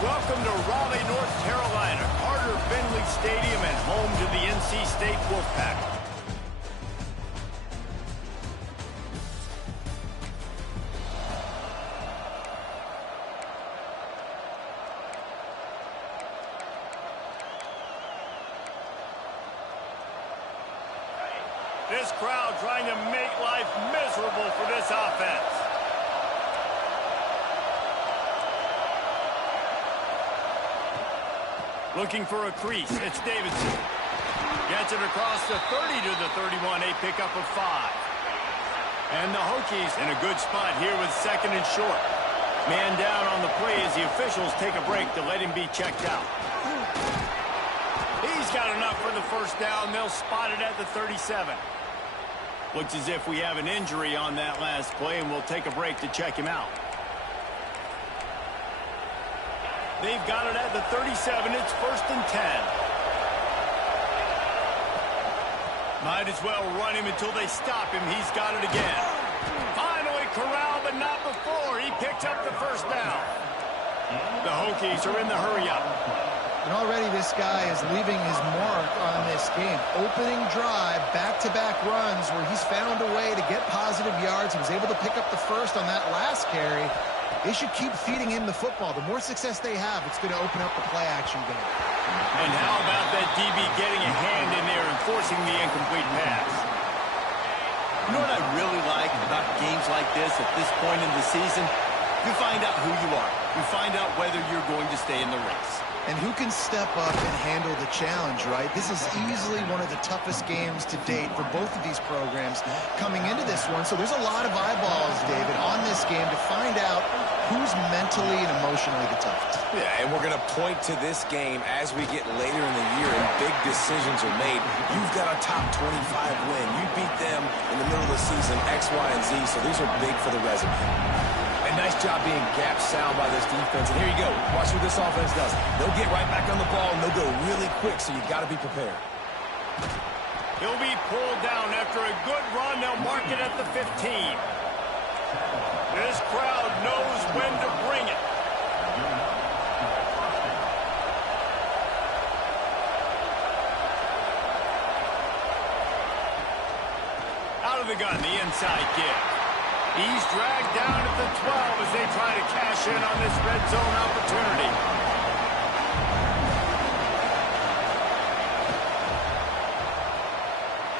Welcome to Raleigh, North Carolina, Carter Finley Stadium and home to the NC State Wolfpack. This crowd trying to make life miserable for this offense. Looking for a crease. It's Davidson. Gets it across the 30 to the 31. A pickup of 5. And the Hokies in a good spot here with second and short. Man down on the play as the officials take a break to let him be checked out. He's got enough for the first down. They'll spot it at the 37. Looks as if we have an injury on that last play, and we'll take a break to check him out. They've got it at the 37. It's 1st and 10. Might as well run him until they stop him. He's got it again. Finally corralled, but not before. He picks up the first down. The Hokies are in the hurry-up. And already this guy is leaving his mark on this game. Opening drive, back-to-back runs where he's found a way to get positive yards. He was able to pick up the first on that last carry. They should keep feeding him the football. The more success they have, it's going to open up the play-action game. And how about that DB getting a hand in there and forcing the incomplete pass? You know what I really like about games like this at this point in the season? You find out who you are. You find out whether you're going to stay in the race. And who can step up and handle the challenge, right? This is easily one of the toughest games to date for both of these programs coming into this one. So there's a lot of eyeballs, David, on this game to find out who's mentally and emotionally the toughest. Yeah, and we're going to point to this game as we get later in the year and big decisions are made. You've got a top 25 win. You beat them in the middle of the season, X, Y, and Z, so these are big for the resume. And nice job being gap sound by this defense. And here you go. Watch what this offense does. They'll get right back on the ball, and they'll go really quick, so you've got to be prepared. He'll be pulled down after a good run. They'll mark it at the 15. This crowd knows when to bring it. Out of the gun, the inside give. He's dragged down at the 12 as they try to cash in on this red zone opportunity.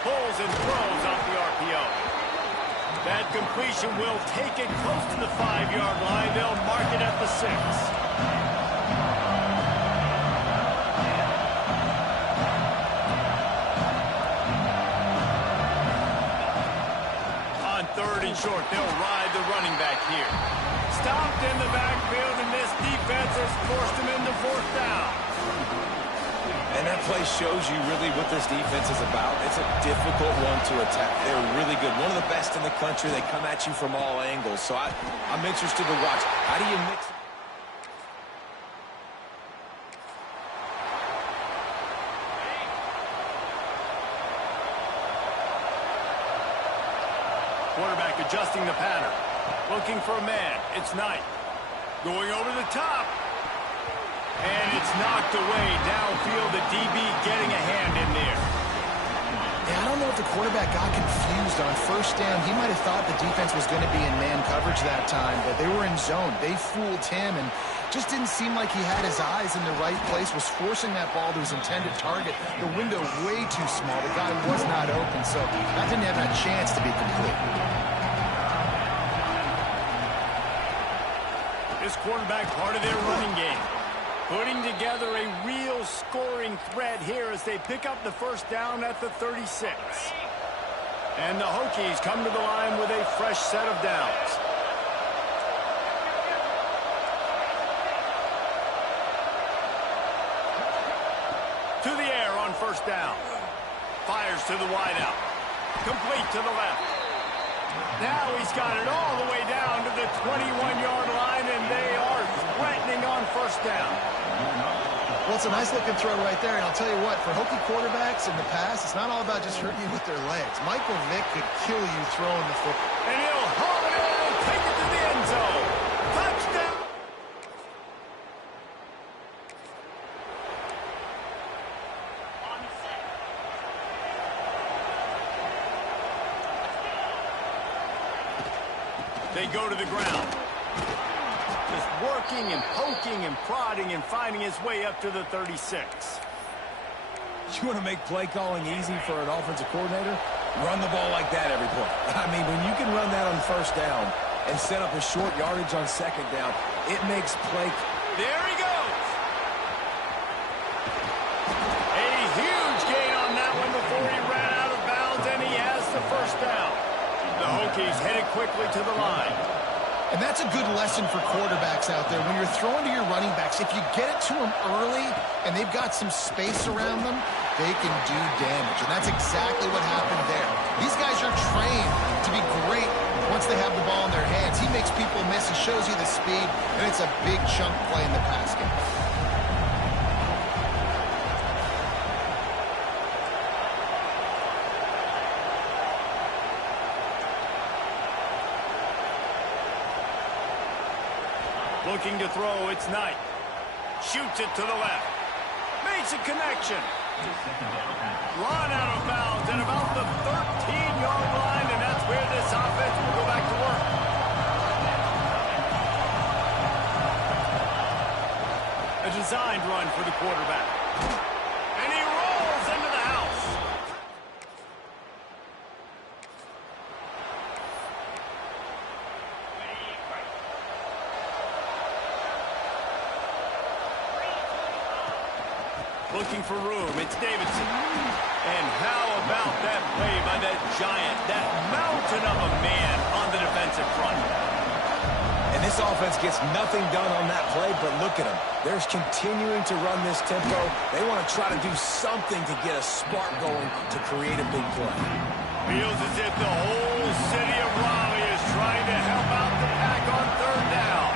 Pulls and throws off the RPO. That completion will take it close to the 5-yard line. They'll mark it at the 6. Short, they'll ride the running back here. Stopped in the backfield, and this defense has forced him into 4th down. And that play shows you really what this defense is about. It's a difficult one to attack. They're really good. One of the best in the country. They come at you from all angles. So I'm interested to watch. How do you mix it? Quarterback adjusting the pattern. Looking for a man. It's Knight. Going over the top. And it's knocked away downfield. The DB getting a hand in there. Yeah, I don't know if the quarterback got confused on 1st down. He might have thought the defense was going to be in man coverage that time, but they were in zone. They fooled him and just didn't seem like he had his eyes in the right place, was forcing that ball to his intended target. The window way too small. The guy was not open, so that didn't have that chance to be complete. This quarterback part of their running game. Putting together a real scoring threat here as they pick up the first down at the 36. And the Hokies come to the line with a fresh set of downs. To the air on 1st down. Fires to the wideout. Complete to the left. Now he's got it all the way down to the 21-yard line, and they are threatening on 1st down. Well, it's a nice-looking throw right there, and I'll tell you what, for Hokie quarterbacks in the past, it's not all about just hurting you with their legs. Michael Vick could kill you throwing the football. And he'll haul it in and take it to the end zone. Touchdown! They go to the ground. Just working and poking and prodding and finding his way up to the 36. You want to make play calling easy for an offensive coordinator? Run the ball like that every play. I mean, when you can run that on first down and set up a short yardage on second down, it makes play. There he goes. A huge gain on that one before he ran out of bounds, and he has the first down. The Hokies headed quickly to the line. And that's a good lesson for quarterbacks out there. When you're throwing to your running backs, if you get it to them early and they've got some space around them, they can do damage. And that's exactly what happened there. These guys are trained to be great once they have the ball in their hands. He makes people miss. He shows you the speed, and it's a big chunk play in the pass game. Looking to throw, it's Knight. Shoots it to the left. Makes a connection. Run out of bounds at about the 13-yard line, and that's where this offense will go back to work. A designed run for the quarterback. And he rolls into the house. Looking for room, it's Davidson. And how about that play by that giant, that mountain of a man on the defensive front? And this offense gets nothing done on that play, but look at them. They're continuing to run this tempo. They want to try to do something to get a spark going to create a big play. Feels as if the whole city of Raleigh is trying to help out the pack on third down.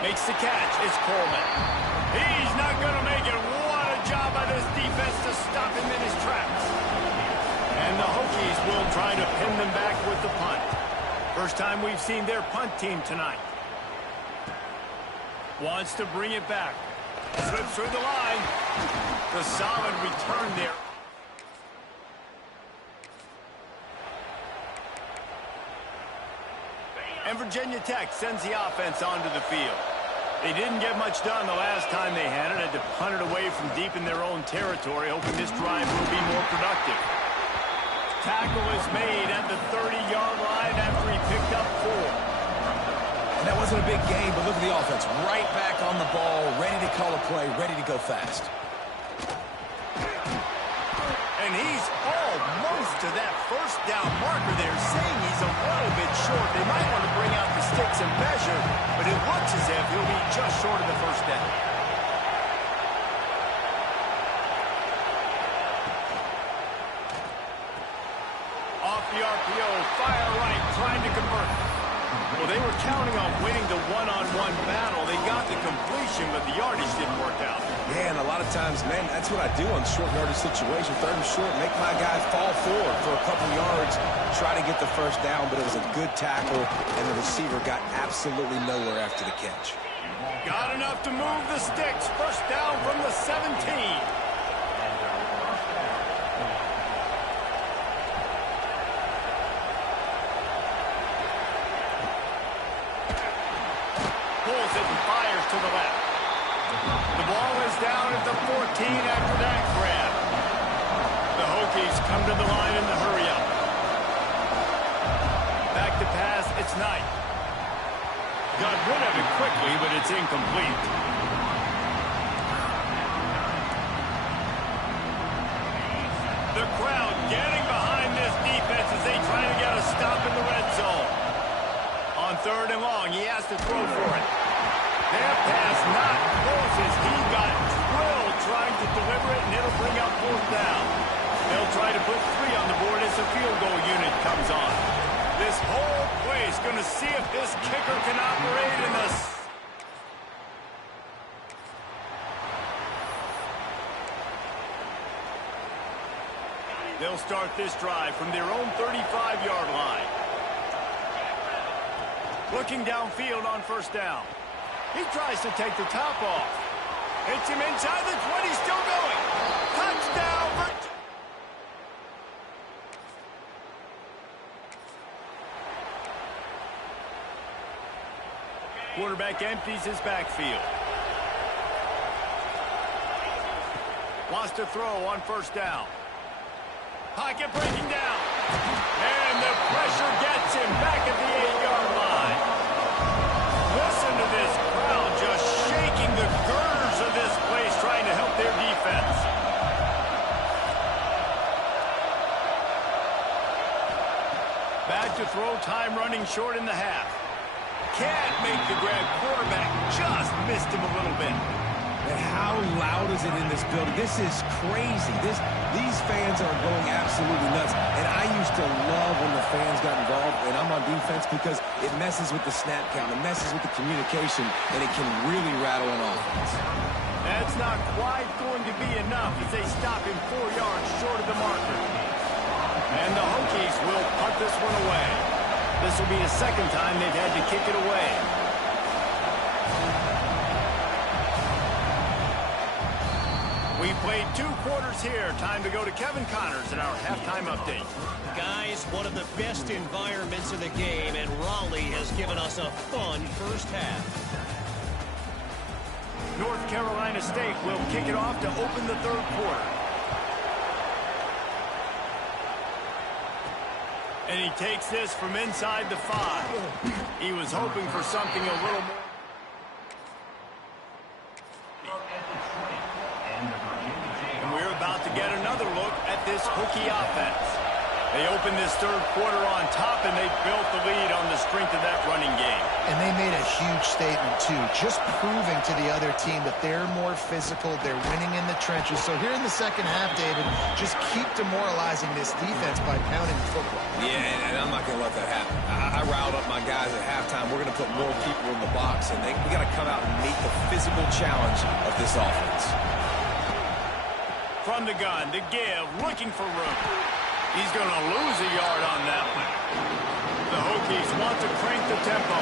Makes the catch. It's Coleman. He's not going to make it. What a job by this defense to stop him in his tracks. And the Hokies will try to pin them back with the punt. First time we've seen their punt team tonight. Wants to bring it back. Slips through the line. The solid return there. And Virginia Tech sends the offense onto the field. They didn't get much done the last time they had it. Had to punt it away from deep in their own territory, hoping this drive will be more productive. Tackle is made at the 30-yard line after he picked up 4. And that wasn't a big game, but look at the offense. Right back on the ball, ready to call a play, ready to go fast. And he's almost to that first down marker there, saying he's a little bit short. They might want to bring out the sticks and measure, but it looks as if he'll be just short of the first down. Off the RPO, fire right, trying to convert. Well, they were counting on winning the one-on-one battle. They got the completion, but the yardage didn't work out. Yeah, and a lot of times, man, that's what I do on short yardage situation. Third and short, make my guy fall forward for a couple yards, try to get the first down, but it was a good tackle, and the receiver got absolutely nowhere after the catch. Got enough to move the sticks. First down from the 17. Pulls it and fires to the left. The ball is down at the 14 after that grab. The Hokies come to the line in the hurry-up. Back to pass, it's Knight. Got rid of it quickly, but it's incomplete. The crowd getting behind this defense as they try to get a stop in the red zone. On third and long, he has to throw for it. That pass not close as he got drilled trying to deliver it, and it'll bring up fourth down. They'll try to put 3 on the board as the field goal unit comes on. This whole play is going to see if this kicker can operate in this. They'll start this drive from their own 35-yard line. Looking downfield on first down. He tries to take the top off. Hits him inside the 20, still going. Touchdown, Virginia. Quarterback empties his backfield. Wants to throw on first down. Pocket breaking down. And the pressure gets him back at the 8-yard line. Listen to this crowd just shaking the girders of this place, trying to help their defense. Back to throw, time running short in the half. Can't make the grab. Quarterback just missed him a little bit. And how loud is it in this building? This is crazy. These fans are going absolutely nuts. And I used to love when the fans got involved, and I'm on defense, because it messes with the snap count, it messes with the communication, and it can really rattle an offense. That's not quite going to be enough as they stop him 4 yards short of the marker. And the Hokies will punt this one away. This will be the second time they've had to kick it away. We played 2 quarters here. Time to go to Kevin Connors in our halftime update. Guys, one of the best environments in the game, and Raleigh has given us a fun first half. North Carolina State will kick it off to open the 3rd quarter. And he takes this from inside the 5. He was hoping for something a little more. And we're about to get another look at this Hokie offense. They opened this 3rd quarter on top, and they built the lead on the strength of that running game. And they made a huge statement, too, just proving to the other team that they're more physical, they're winning in the trenches. So here in the second half, David, just keep demoralizing this defense by pounding the football. Yeah, and I'm not going to let that happen. I riled up my guys at halftime. We're going to put more people in the box, and we got to come out and meet the physical challenge of this offense. From the gun, the give, looking for room. He's going to lose a yard on that one. The Hokies want to crank the tempo.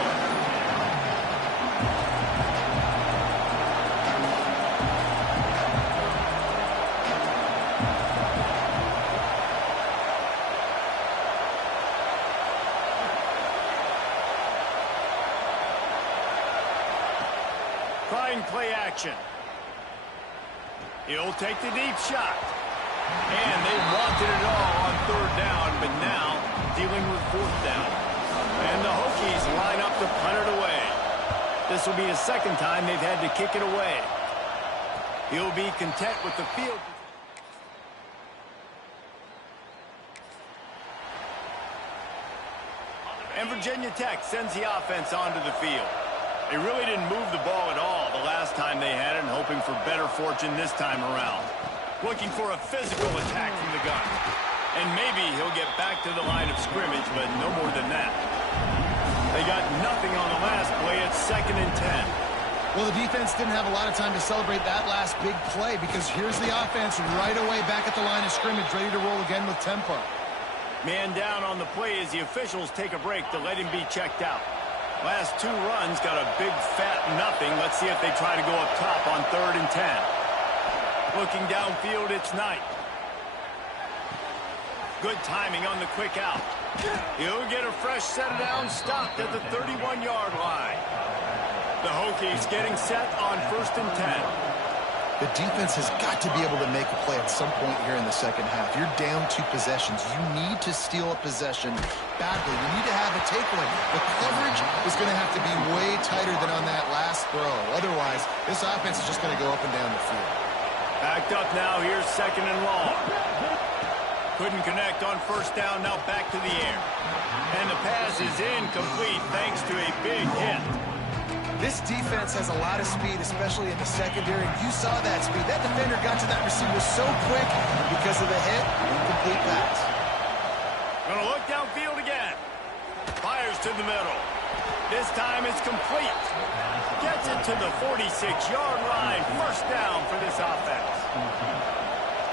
Trying play action. He'll take the deep shot. And they wanted it all on 3rd down, but now dealing with 4th down. And the Hokies line up to punt it away. This will be the second time they've had to kick it away. He'll be content with the field. And Virginia Tech sends the offense onto the field. They really didn't move the ball at all the last time they had it, and hoping for better fortune this time around. Looking for a physical attack from the gun. And maybe he'll get back to the line of scrimmage, but no more than that. They got nothing on the last play. It's 2nd and 10. Well, the defense didn't have a lot of time to celebrate that last big play, because here's the offense right away back at the line of scrimmage, ready to roll again with tempo. Man down on the play as the officials take a break to let him be checked out. Last 2 runs got a big fat nothing. Let's see if they try to go up top on 3rd and 10. Looking downfield, it's Knight. Good timing on the quick out. He'll get a fresh set of downs stopped at the 31-yard line. The Hokies getting set on 1st and 10. The defense has got to be able to make a play at some point here in the second half. You're down 2 possessions. You need to steal a possession badly. You need to have a takeaway. The coverage is going to have to be way tighter than on that last throw. Otherwise, this offense is just going to go up and down the field. Backed up now, here's 2nd and long. Couldn't connect on 1st down, now back to the air. And the pass is incomplete thanks to a big hit. This defense has a lot of speed, especially in the secondary. You saw that speed. That defender got to that receiver so quick because of the hit. Incomplete pass. Gonna look downfield again. Fires to the middle. This time it's complete. Gets it to the 46-yard line. 1st down for this offense.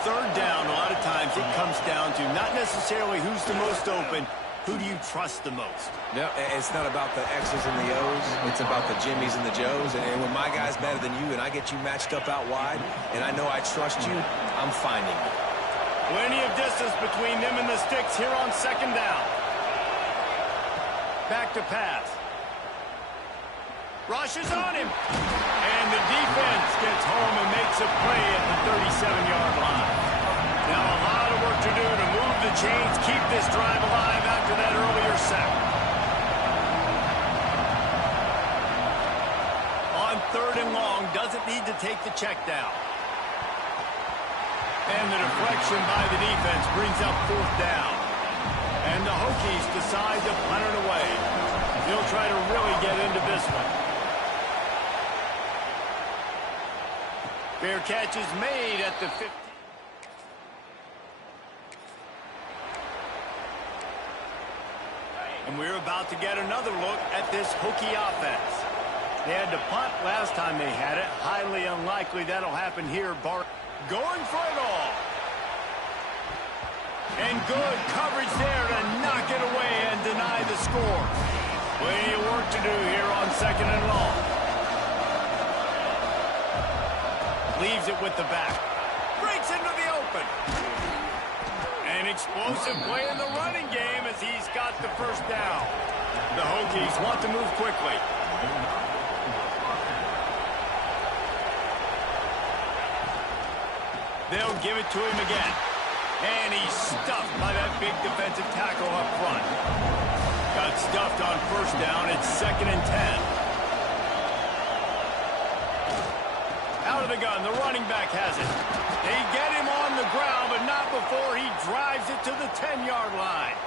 3rd down, a lot of times it comes down to not necessarily who's the most open, Who do you trust the most? No, it's not about the X's and the O's. It's about the Jimmies and the Joes. And when my guy's better than you and I get you matched up out wide and I know I trust you, I'm finding you. Plenty of distance between them and the sticks here on second down. Back to pass. Rushes on him. And the defense gets home and makes a play at the 37-yard line. Now a lot of work to do to move the chains, keep this drive alive after that earlier sack. On third and long, doesn't need to take the check down. And the deflection by the defense brings up fourth down. And the Hokies decide to punt it away. He'll try to really get into this one. Fair catch is made at the 50. And we're about to get another look at this Hokie offense. They had to punt last time they had it. Highly unlikely that'll happen here. Going for it all. And good coverage there to knock it away and deny the score. Plenty of work to do here on second and long. Leaves it with the back. Breaks into the open. An explosive play in the running game as he's got the first down. The Hokies want to move quickly. They'll give it to him again. And he's stuffed by that big defensive tackle up front. Got stuffed on first down. It's 2nd and 10. Out of the gun, the running back has it. They get him on the ground, but not before he drives it to the 10-yard line.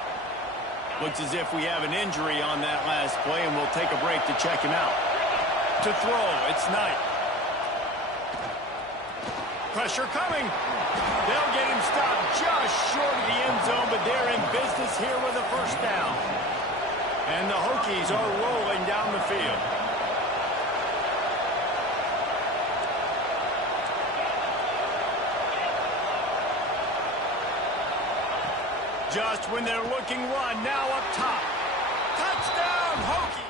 Looks as if we have an injury on that last play, and we'll take a break to check him out. To throw, it's Knight. Pressure coming. They'll get him stopped just short of the end zone, but they're in business here with a first down. And the Hokies are rolling down the field. Just when they're looking run, now up top. Touchdown, Hokie!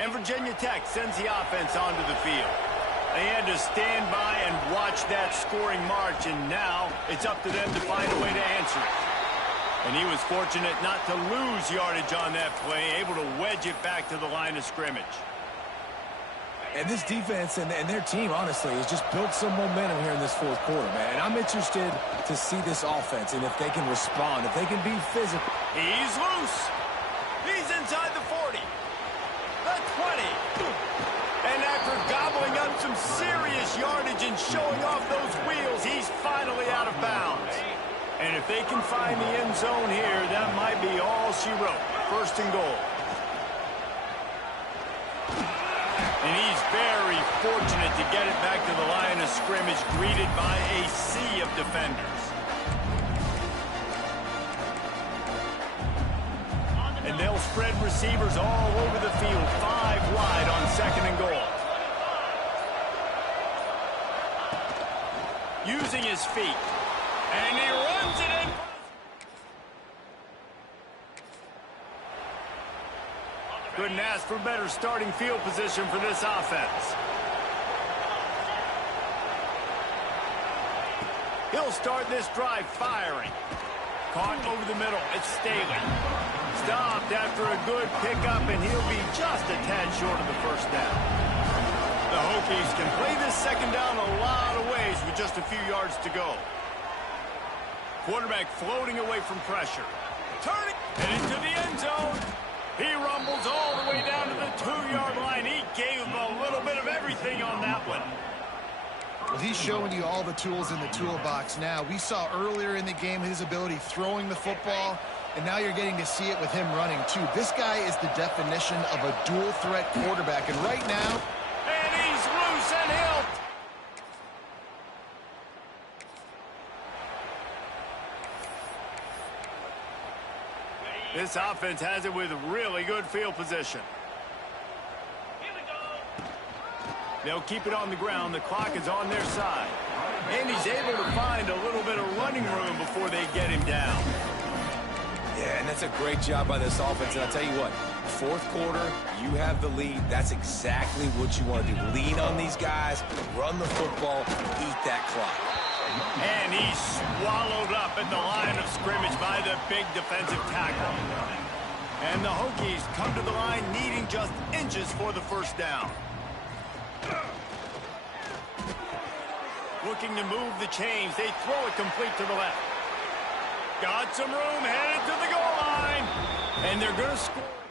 And Virginia Tech sends the offense onto the field. They had to stand by and watch that scoring march, and now it's up to them to find a way to answer it. And he was fortunate not to lose yardage on that play, able to wedge it back to the line of scrimmage. And this defense and their team, honestly, has just built some momentum here in this fourth quarter, man. And I'm interested to see this offense and if they can respond, if they can be physical. He's loose. He's inside the 40. The 20. And after gobbling up some serious yardage and showing off those wheels, he's finally out of bounds. And if they can find the end zone here, that might be all she wrote. 1st and goal. And he's very fortunate to get it back to the line of scrimmage, greeted by a sea of defenders. And they'll spread receivers all over the field, 5 wide on 2nd and goal. Using his feet. And he runs it in. Couldn't ask for better starting field position for this offense. He'll start this drive firing. Caught over the middle. It's Staley. Stopped after a good pickup, and he'll be just a tad short of the first down. The Hokies can play this second down a lot of ways with just a few yards to go. Quarterback floating away from pressure. Turning and into the end zone. He rumbles all the way down to the 2-yard line. He gave him a little bit of everything on that one. Well, he's showing you all the tools in the toolbox now. We saw earlier in the game his ability throwing the football, and now you're getting to see it with him running, too. This guy is the definition of a dual-threat quarterback, and right now... And he's loose and he'll... This offense has it with really good field position. They'll keep it on the ground. The clock is on their side. And he's able to find a little bit of running room before they get him down. Yeah, and that's a great job by this offense. And I'll tell you what, fourth quarter, you have the lead. That's exactly what you want to do. Lean on these guys, run the football, eat that clock. And he's swallowed up at the line of scrimmage by the big defensive tackle. And the Hokies come to the line needing just inches for the first down. Looking to move the chains. They throw it complete to the left. Got some room, headed to the goal line. And they're going to score.